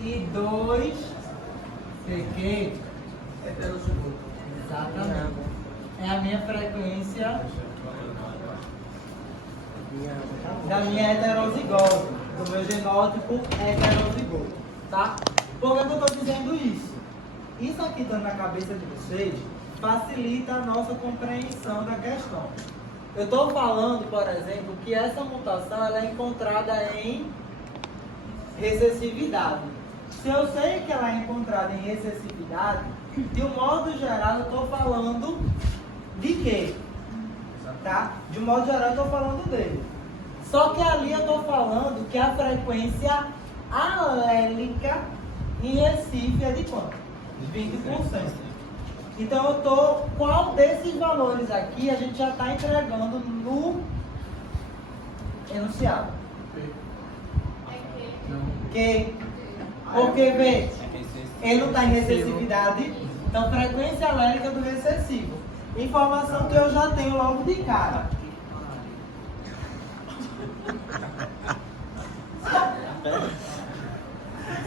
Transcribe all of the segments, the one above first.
e 2 PQ. Exatamente. É a minha frequência da minha heterozigose, do meu genótipo heterozigoto, tá? Por que eu estou dizendo isso? Isso aqui estando na cabeça de vocês facilita a nossa compreensão da questão. Eu estou falando, por exemplo, que essa mutação ela é encontrada em recessividade. Se eu sei que ela é encontrada em recessividade, de um modo geral eu estou falando de quê? Tá? De um modo geral eu estou falando dele. Só que ali eu estou falando que a frequência alélica em Recife é de quanto? 20%. Então eu estou... Qual desses valores aqui a gente já está entregando no enunciado? Que? Porque, vê, ele não está em recessividade, então frequência alélica do recessivo. Informação que eu já tenho logo de cara.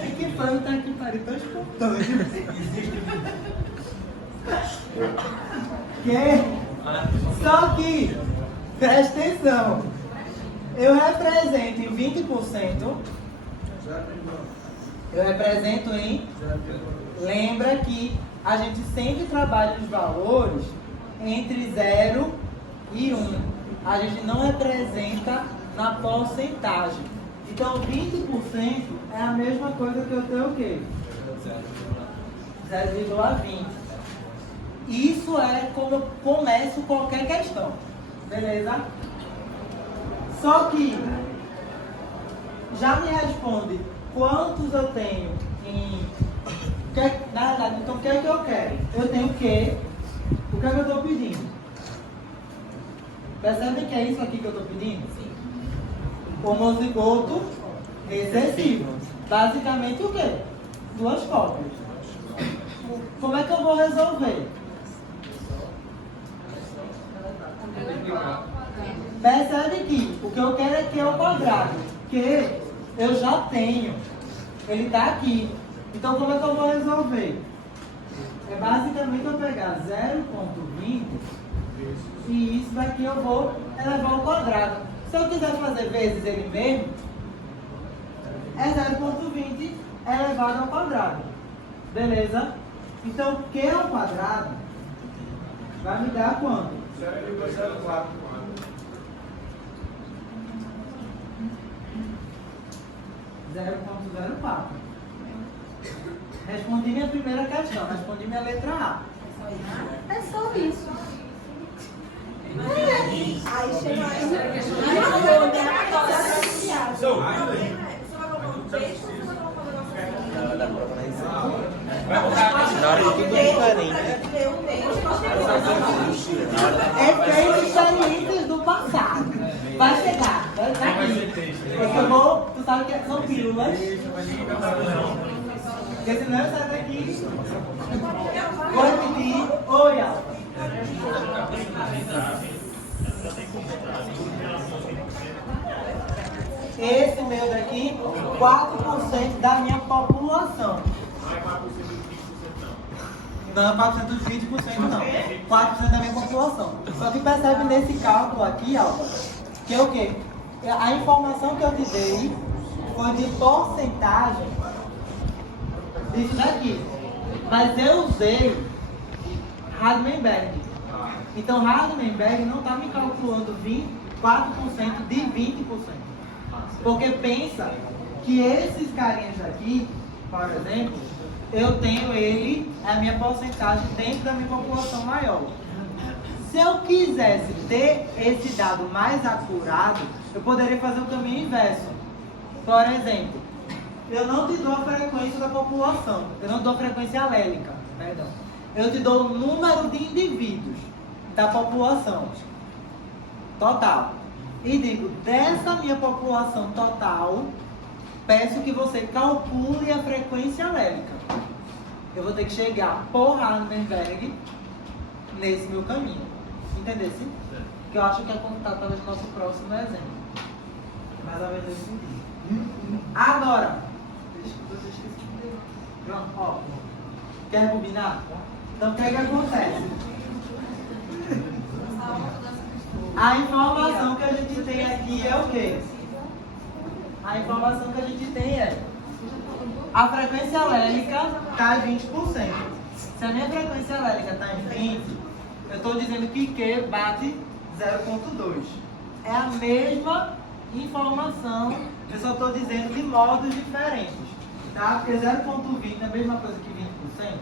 É que foi, tá aqui, pariu, tô espontâneo. Só que, presta atenção, eu represento em 20%, eu represento em... Lembra que a gente sempre trabalha os valores entre 0 e 1. A gente não representa na porcentagem. Então, 20% é a mesma coisa que eu tenho o quê? 0,20. Isso é como eu começo qualquer questão. Beleza? Só que já me responde quantos eu tenho em... Na verdade, então o que é que eu quero? Eu tenho o quê? O que é que eu estou pedindo? Percebe que é isso aqui que eu estou pedindo? Sim. Homozigoto recessivo. Basicamente o quê? 2 cópias. Como é que eu vou resolver? Percebe que o que eu quero é que é o quadrado. Que eu já tenho. Ele está aqui. Então como é que eu vou resolver? É basicamente eu pegar 0,20 e isso daqui eu vou elevar ao quadrado. Se eu quiser fazer vezes ele mesmo, é 0,20 elevado ao quadrado. Beleza? Então, Q ao quadrado vai me dar quanto? 0,04. Respondi minha primeira questão, respondi minha letra A. É só isso. Aí chega aí. Efeitos diferentes do passado. Vai chegar, vai estar aqui. É que eu vou, tu sabe que são pílulas. Porque senão eu saio daqui. Vou repetir. Oi, Alfa. Esse meu daqui, 4% da minha população. Não é 4% dos 20% não. 4% da minha população. Só que percebe nesse cálculo aqui, Alfa, que é o quê? A informação que eu te dei foi de porcentagem disso daqui. Mas eu usei Hardenberg. Então Hardenberg não está me calculando 4% de 20%. Porque pensa que esses carinhas aqui, por exemplo, eu tenho ele, a minha porcentagem dentro da minha população maior. Se eu quisesse ter esse dado mais acurado, eu poderia fazer o caminho inverso. Por exemplo, eu não te dou a frequência da população, eu não te dou a frequência alélica, perdão. Eu te dou o número de indivíduos da população total. E digo, dessa minha população total, peço que você calcule a frequência alélica. Eu vou ter que chegar por Hardenberg nesse meu caminho. Entendesse? Que eu acho que é contar talvez no nosso próximo exemplo. Mais ou menos nesse sentido. Agora, Pronto, ó. Quer combinar? Então, o que é que acontece? A informação que a gente tem aqui é o quê? A informação que a gente tem é a frequência alérica está em 20%. Se a minha frequência alérica está em 20%, eu estou dizendo que Q bate 0,2. É a mesma informação, eu só estou dizendo de modos diferentes. Tá? Porque 0,20 é a mesma coisa que 20%.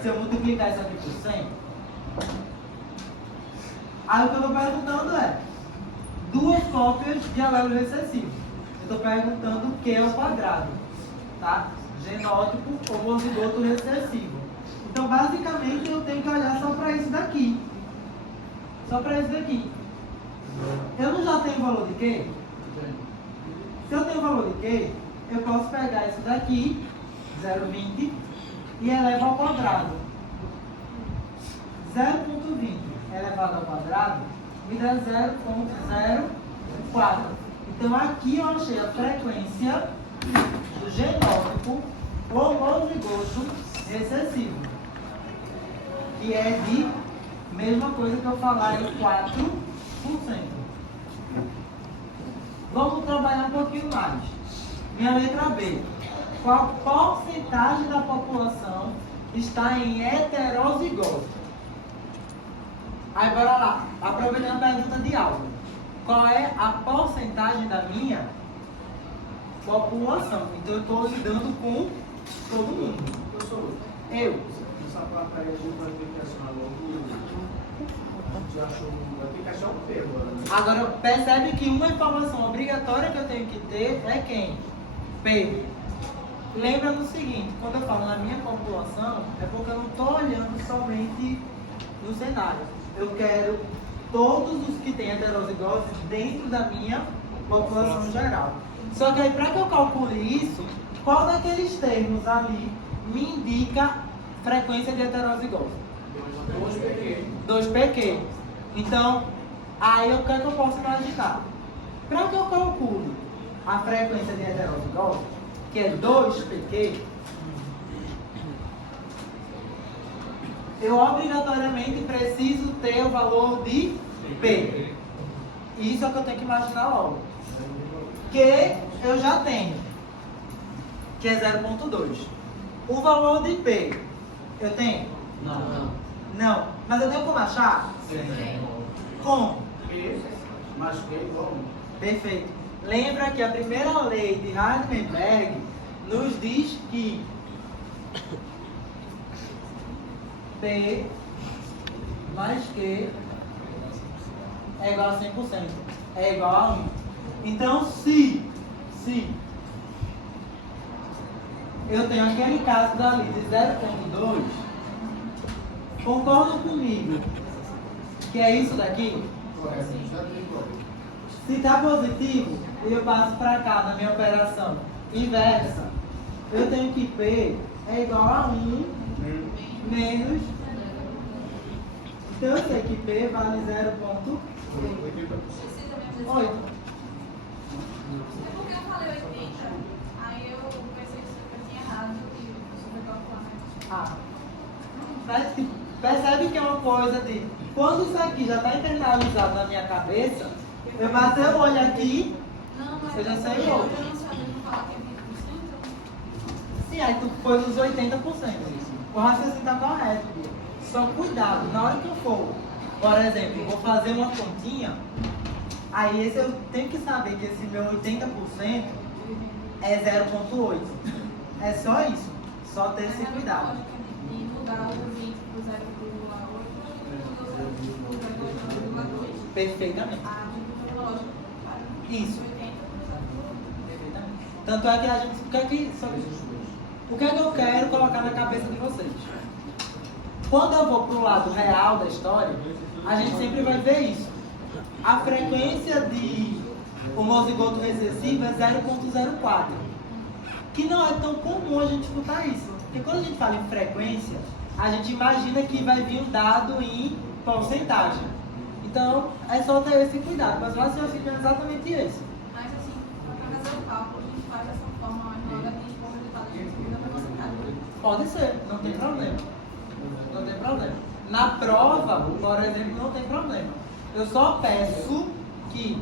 Se eu multiplicar isso aqui por 100, aí o que eu estou perguntando é duas cópias de alelo recessivo. Eu estou perguntando o que ao quadrado, tá? Genótipo homozigoto recessivo. Então, basicamente, eu tenho que olhar só para isso daqui. Só para isso daqui. Eu não já tenho valor de Q? Se eu tenho valor de Q, eu posso pegar isso daqui, 0,20, e elevar ao quadrado. 0,20 elevado ao quadrado me dá 0,04. Então aqui eu achei a frequência do genótipo homozigoto recessivo, que é de mesma coisa que eu falar em 4%. Vamos trabalhar um pouquinho mais. Minha letra B. Qual porcentagem da população está em heterozigose? Aí bora lá, aproveitando a pergunta de aula. Qual é a porcentagem da minha população? Então eu estou lidando com todo mundo. Professor, Eu. essa placa aí a gente vai ter que acionar logo. Já achou? Vai ter que achar um P agora, né? Agora percebe que uma informação obrigatória que eu tenho que ter é quem? P. Lembra no seguinte, quando eu falo na minha população, é porque eu não estou olhando somente no cenário. Eu quero todos os que têm heterozigose dentro da minha população geral. Só que aí, para que eu calcule isso, qual daqueles termos ali me indica frequência de heterozigose? 2PQ. Então, aí o que é que eu posso imaginar? Para que eu calcule a frequência de heterozigose, que é 2PQ, eu obrigatoriamente preciso ter o valor de P. Isso é o que eu tenho que imaginar logo. Que eu já tenho, que é 0,2. O valor de P, eu tenho? Não. Mas eu tenho como achar? Como? P mais Q igual 1. Perfeito. Lembra que a primeira lei de Heisenberg nos diz que P mais Q é igual a 100%. É igual a 1. Então, se eu tenho aquele caso dali de 0,2, concordam comigo que é isso daqui? Correto. Já tem igual. Se está positivo, eu passo para cá na minha operação inversa. Eu tenho que P é igual a 1 menos. Então eu sei que P vale 0,8. É porque eu falei 80, aí eu pensei que eu tinha errado e eu calcular. Percebe que é uma coisa de quando isso aqui já está internalizado na minha cabeça, eu bater o olho aqui, Não, mas eu já sei eu outro. não sabia não falar que é 20%. Sim, aí tu foi nos 80%. O raciocínio está correto. Só cuidado, na hora que eu for, por exemplo, vou fazer uma continha, aí esse eu tenho que saber que esse meu 80% é 0,8. É só isso. Só ter esse cuidado. E mudar o 20 para 0,8, mudar o 0,2. Perfeitamente. A gente lógica Isso. 80 Perfeitamente. Tanto é que a gente. O que é que eu quero colocar na cabeça de vocês? Quando eu vou para o lado real da história, a gente sempre vai ver isso. A frequência de homozigoto recessivo é 0,04. Que não é tão comum a gente escutar isso. Porque quando a gente fala em frequência, a gente imagina que vai vir um dado em porcentagem. Então, é só ter esse cuidado. Mas o raciocínio é exatamente esse. Mas assim, para fazer o cálculo, a gente faz dessa forma, mas logo a gente põe o resultado Pode ser, não tem problema. Não tem problema. Na prova, por exemplo, não tem problema. Eu só peço que,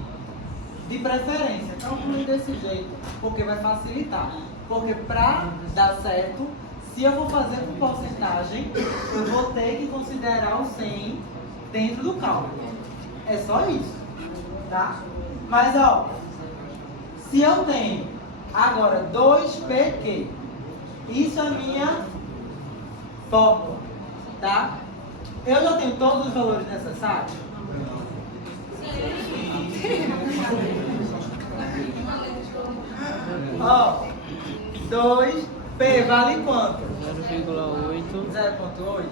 de preferência, calcule desse jeito, porque vai facilitar. Porque para dar certo, se eu for fazer com porcentagem, eu vou ter que considerar o 100 dentro do cálculo. É só isso, tá? Mas, ó, se eu tenho agora 2PQ, isso é a minha fórmula, tá? Eu já tenho todos os valores necessários? Ó, 2P vale quanto? 0,8. 0,8.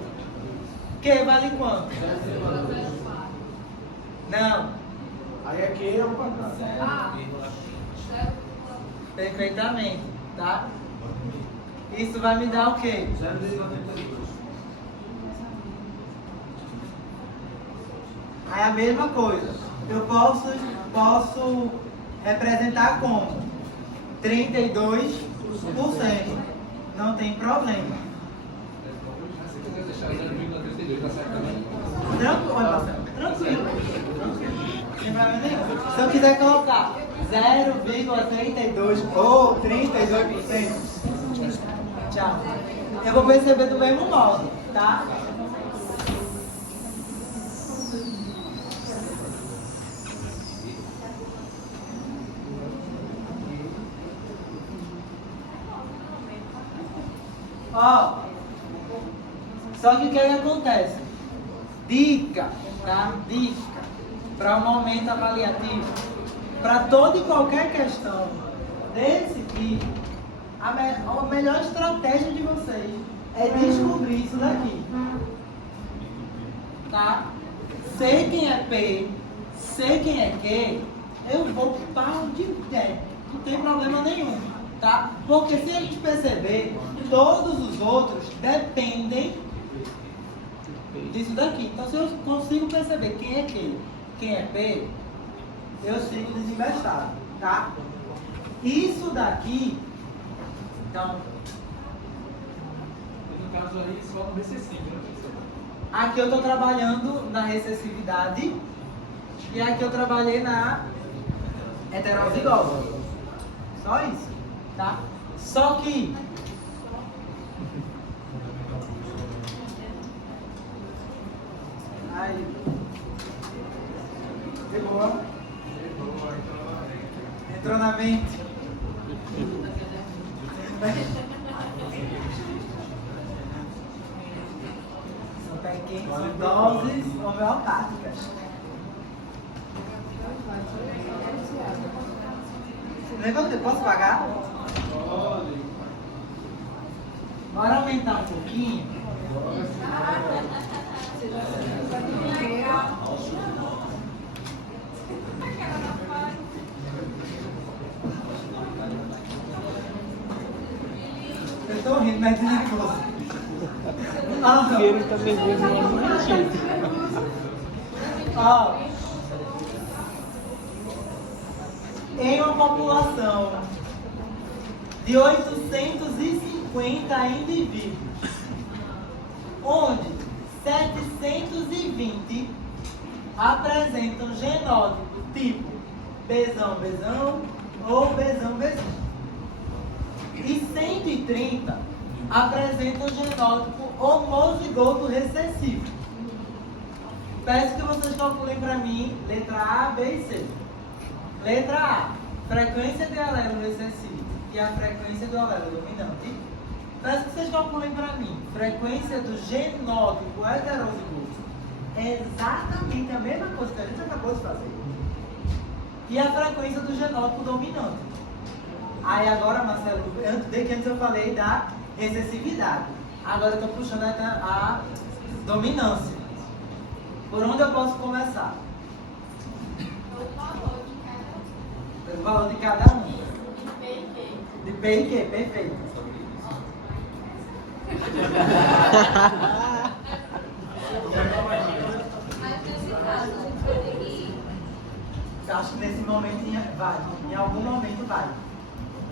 Q vale quanto? Não. Aí aqui é o quadrado. Perfeitamente, tá? Isso vai me dar o quê? 0,92. Aí a mesma coisa. Eu posso representar como 32%. Não tem problema. Se quiser deixar 0,32, tá certo também? Tranquilo, Marcelo. Tranquilo. Sem problema nenhum. Se eu quiser colocar 0,32 ou 32%, tchau. Eu vou perceber do mesmo modo, tá? Ó, só que o que acontece? Dica, tá? Dica para o momento avaliativo. Para toda e qualquer questão desse tipo, a melhor estratégia de vocês é descobrir isso daqui. Tá? Sei quem é P, sei quem é Q, eu vou para onde der. Não tem problema nenhum. Tá? Porque se a gente perceber, todos os outros dependem disso daqui. Então, se eu consigo perceber quem é Q, quem é P, eu sigo desinvestado, tá? Isso daqui, então, No caso aí, só no recessivo, né? aqui eu estou trabalhando na recessividade e aqui eu trabalhei na heterozigose. Só isso, tá? Só que aí, de boa. Entrou na mente. São doses homeopáticas. Lembra que eu posso pagar? Bora aumentar um pouquinho. Eu tô rindo, mas é nervoso. Ele tá nervoso no jeito. Ó, em uma população de 850 indivíduos, onde 720 apresentam genótipo tipo Bzão ou Bzão. E 130 apresentam genótipo homozigoto recessivo. Peço que vocês calculem para mim letra A, B e C. Letra A, frequência de alelo recessivo e a frequência do alelo dominante. Peço que vocês calculem para mim frequência do genótipo heterozigoto. É exatamente a mesma coisa que a gente acabou de fazer. E a frequência do genótipo dominante. Aí agora, Marcelo, antes eu falei da recessividade. Agora eu estou puxando a dominância. Por onde eu posso começar? Pelo valor de cada um. De P e Q, perfeito. Eu acho que nesse momento vai. Em algum momento vai.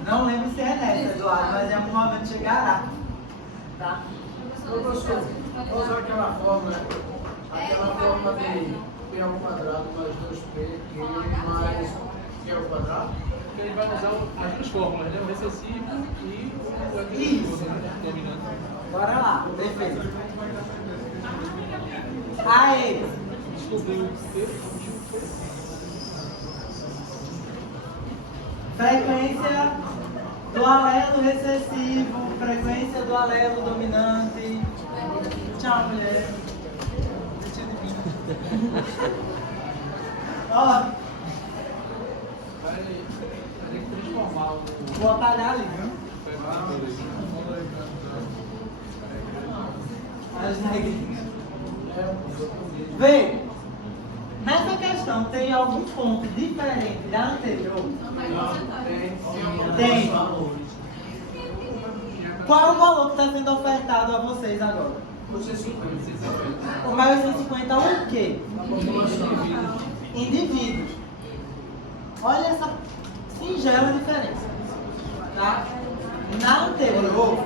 Não lembro se é nessa, Eduardo, mas em algum momento chegará. Tá? Professor, vou usar aquela fórmula de P ao quadrado mais 2P mais Q ao quadrado. Porque ele vai usar as duas fórmulas, né? O recessivo e o Isso. dominante. Bora lá, perfeito. Aê! Descobriu o P. Frequência do alelo recessivo, frequência do alelo dominante. Tchau, mulher. Vestido de mim. Ó, Vai ter que transformar o. vou apagar ali, viu? As negrinhas. Vê, nessa questão tem algum ponto diferente da anterior? Tem. Qual é o valor que está sendo ofertado a vocês agora? O mais 150 o quê? Indivíduos. Olha essa singela diferença. Tá? Na anterior,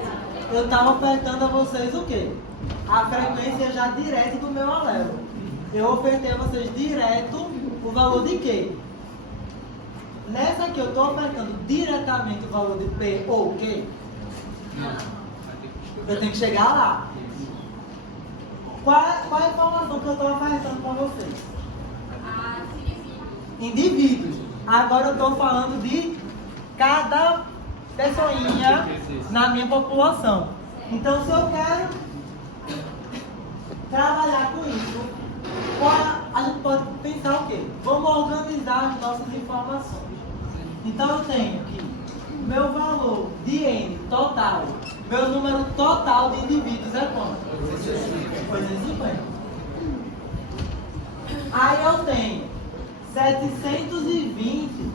eu estava ofertando a vocês o quê? A frequência já direta do meu alelo. Eu ofertei a vocês direto o valor de quê? Nessa aqui eu estou ofertando diretamente o valor de P ou Q. Eu tenho que chegar lá. Qual é a informação que eu estou ofertando para vocês? Indivíduos. Agora eu estou falando de cada pessoinha na minha população. Então, se eu quero trabalhar com isso, a gente pode pensar o quê? Vamos organizar as nossas informações. Então, eu tenho que meu valor de N total, meu número total de indivíduos é quanto? 850. Aí eu tenho 720